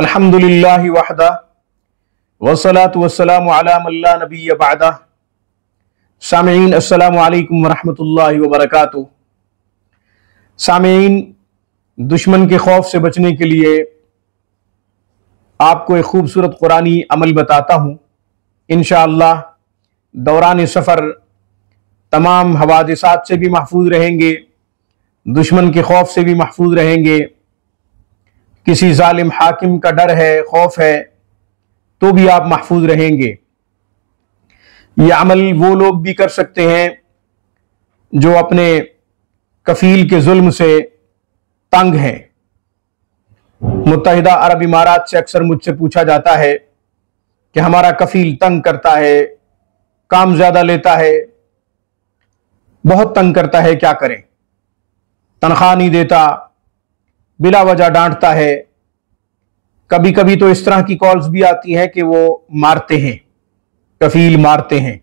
अल्हम्दुलिल्लाहि वहदा वस्सलातु वस्सलामु अला मन ला नबिय्य बअदा। सामीईन अस्सलामु अलैकुम वरहमतुल्लाहि वबरकातुहू। सामीईन, दुश्मन के खौफ से बचने के लिए आपको एक खूबसूरत कुरानी अमल बताता हूँ। इंशाअल्लाह दौरान सफ़र तमाम हवादिसात से भी महफूज रहेंगे, दुश्मन के खौफ से भी महफूज रहेंगे। किसी जालिम हाकिम का डर है, खौफ है, तो भी आप महफूज रहेंगे। यह अमल वो लोग भी कर सकते हैं जो अपने कफील के जुल्म से तंग हैं। मुत्तहिदा अरब इमारात से अक्सर मुझसे पूछा जाता है कि हमारा कफील तंग करता है, काम ज्यादा लेता है, बहुत तंग करता है, क्या करें? तनख्वाह नहीं देता, बिला वजह डांटता है। कभी कभी तो इस तरह की कॉल्स भी आती हैं कि वो मारते हैं, कफील मारते हैं।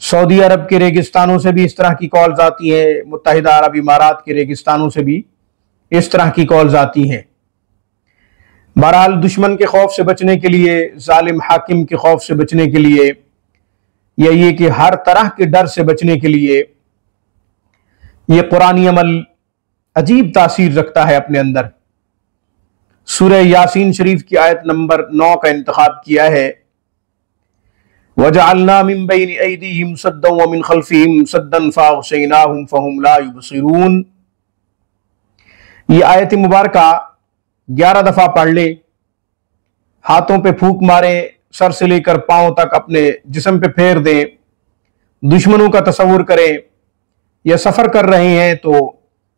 सऊदी अरब के रेगिस्तानों से भी इस तरह की कॉल्स आती हैं, मुत्तहिदा अरब इमारात के रेगिस्तानों से भी इस तरह की कॉल्स आती हैं। बहरहाल दुश्मन के खौफ से बचने के लिए, जालिम हाकिम के खौफ से बचने के लिए, या ये कि हर तरह के डर से बचने के लिए ये कुरानी अमल अजीब तासीर रखता है अपने अंदर। सूरह यासीन शरीफ की आयत नंबर 9 का इंतखाब किया है। वजअलना मिन बैनि ऐदीहिम सद्दन व मिन खल्फिहिम सद्दन फअग़शयनाहुम फहुम ला युबसिरून। ये आयत मुबारका 11 दफा पढ़ ले, हाथों पे फूंक मारे, सर से लेकर पांव तक अपने जिस्म पे फेर दें, दुश्मनों का तसव्वुर करें। या सफर कर रहे हैं तो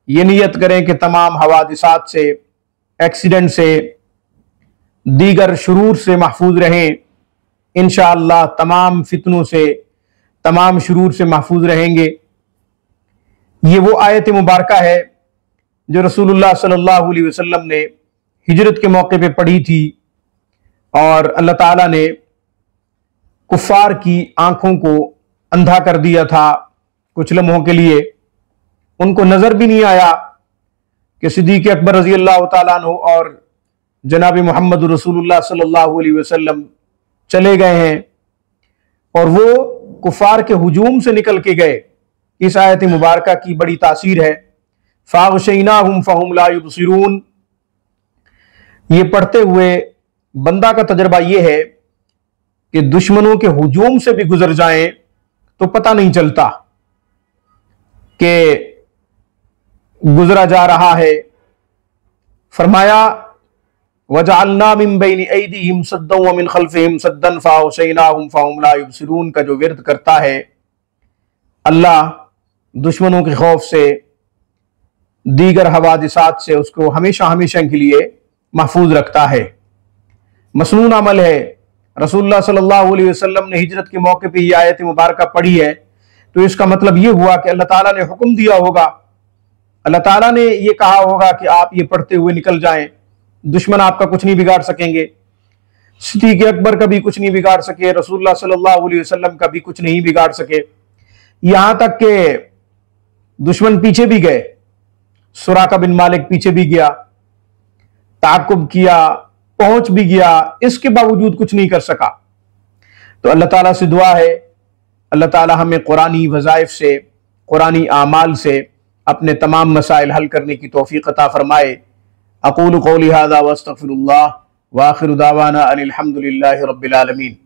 ये नियत करें कि तमाम हवादिसात से, एक्सीडेंट से, दीगर शुरूर से महफूज रहें। इंशाअल्लाह तमाम फितनों से, तमाम शुरूर से महफूज रहेंगे। ये वो आयत मुबारका है जो रसूलुल्लाह सल्लल्लाहु अलैहि वसल्लम ने हिजरत के मौके पे पढ़ी थी और अल्लाह ताला ने कुफ्फार की आंखों को अंधा कर दिया था। कुछ लम्हों के लिए उनको नजर भी नहीं आया कि सिद्दीक अकबर रजी अल्लाह ताला अन्हु और जनाब मोहम्मद रसूलुल्लाह सल्लल्लाहु अलैहि वसल्लम चले गए हैं और वो कुफार के हुजूम से निकल के गए। इस आयत मुबारका की बड़ी तासीर है। फअग़शयनाहुम फहुम ला युबसिरून। ये पढ़ते हुए बंदा का तजर्बा ये है कि दुश्मनों के हुजूम से भी गुजर जाएं तो पता नहीं चलता कि गुजरा जा रहा है। फरमाया वजअलना मिन बैनि ऐदीहिम सद्दन व मिन खल्फिहिम सद्दन फअग़शयनाहुम फहुम ला युबसिरून का जो विर्द करता है, अल्लाह दुश्मनों के खौफ से, दीगर हवादिसात से उसको हमेशा हमेशा के लिए महफूज रखता है। मसनून अमल है। रसूलुल्लाह सल्लल्लाहु अलैहि वसल्लम ने हिजरत के मौके पर यह आयत मुबारका पढ़ी है तो इसका मतलब यह हुआ कि अल्लाह ताला ने हुक्म दिया होगा, अल्लाह ताला ने यह कहा होगा कि आप ये पढ़ते हुए निकल जाएं। दुश्मन आपका कुछ नहीं बिगाड़ सकेंगे, सिद्दीक अकबर का भी कुछ नहीं बिगाड़ सके, रसूलुल्लाह सल्लल्लाहु अलैहि वसल्लम का भी कुछ नहीं बिगाड़ सके। यहां तक के दुश्मन पीछे भी गए, सुराका बिन मालिक पीछे भी गया, ताकुब किया, पहुंच भी गया, इसके बावजूद कुछ नहीं कर सका। तो अल्लाह ताला से दुआ है, अल्लाह ताला हमें कुरानी वज़ाइफ से, कुरानी आमाल से अपने तमाम मसाइल हल करने की तौफीक अता फरमाए। अक़ूलु क़ौली हाज़ा व अस्तग़फ़िरुल्लाह व आख़िरु दावाना अनिल हम्दुलिल्लाहि रब्बिल आलमीन।